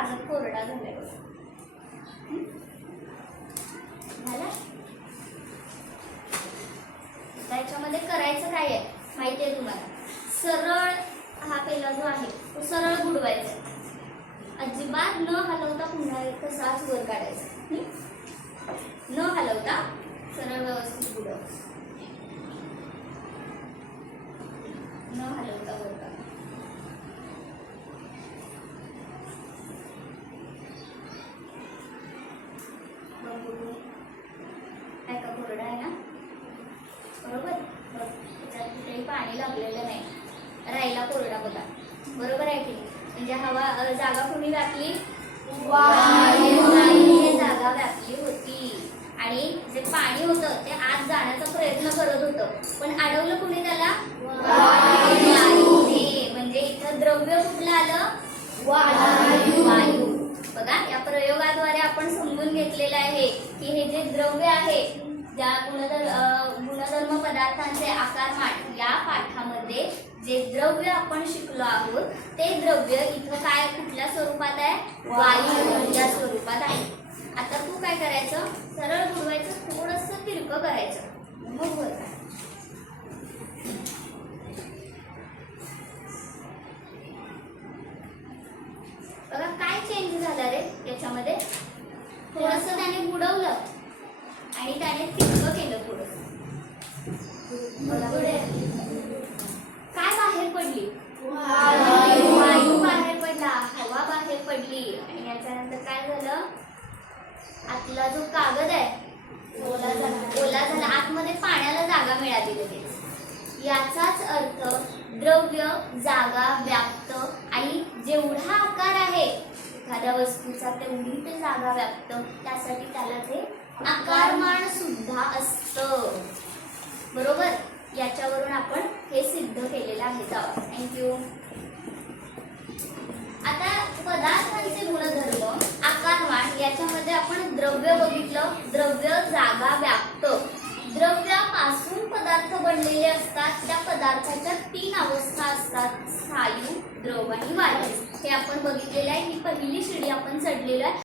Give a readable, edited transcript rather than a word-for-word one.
कागद कोरडा झालाय झाला. त्याच्यामध्ये करायचं काय आहे माहिती आहे तुम्हाला. सरळ हा पहिला जो आहे तो सरळ बुडवायचा, अजिबात न हलवता पुन्हा तसाच वर काढायचा. न हलवता सरळ व्यवस्थित बुडव, न हलवता वर काढ. काय का कोरडा आहे ना, बरोबर. त्याच्यात कुठेही पाणी लागलेलं नाही, राहिला कोरडा बघा. बरोबर आहे की म्हणजे हवा जागा कोणी व्यापली, वायूने जागा व्यापली होती. आणि जे पाणी होतं ते आत जाण्याचा प्रयत्न करत होतं, पण अडवलं कोणी त्याला, वायूने. म्हणजे इथं द्रव्य कुठलं आलं, वायू. बघा या प्रयोगाद्वारे आपण समजून घेतलेलं आहे की हे जे द्रव्य आहे, ज्या गुणधर्म पदार्थांचे आकारमान या पाठामध्ये जे द्रव्य आपण शिकलो आहोत ते द्रव्य इथं काय कुठल्या स्वरूपात आहे, वायू या स्वरूपात आहे. आता तू काय करायचं, सरळ बुडवायचं, थोडंसं तिरकं करायचं, मग वर काय. बघा काय चेंज झाला रे याच्यामध्ये, थोडंसं त्याने बुडवलं आणि त्याने तिरकं केलं थोडं. काय बाहेर पडली, वायू बाहेर पडला, हवा बाहेर पडली. आणि याच्यानंतर काय झालं, आतला जो कागद आहे ओला झाला, आतमध्ये पाण्याला जागा मिळाली लगेच. याचाच अर्थ द्रव्य जागा व्याप्त, आणि जेवढा आकार आहे एखाद्या वस्तूचा तेवढी ते जागा व्याप्त, त्यासाठी त्याला ते आकारमान सुद्धा असतं. बरोबर. याच्यावरून आपण हे सिद्ध केलेलं आहे. जावा, थँक्यू. आता पदार्थांचे गुणधर्म आकारमान याच्यामध्ये आपण द्रव्य बघितलं, द्रव्य जागा व्याप्त. द्रव्यापासून पदार्थ बनलेले असतात, त्या पदार्थाच्या 3 अवस्था असतात, स्थायू, द्रव आणि वायू. हे आपण बघितलेलं आहे. ही पहिली शिडी आपण चढलेलो आहे.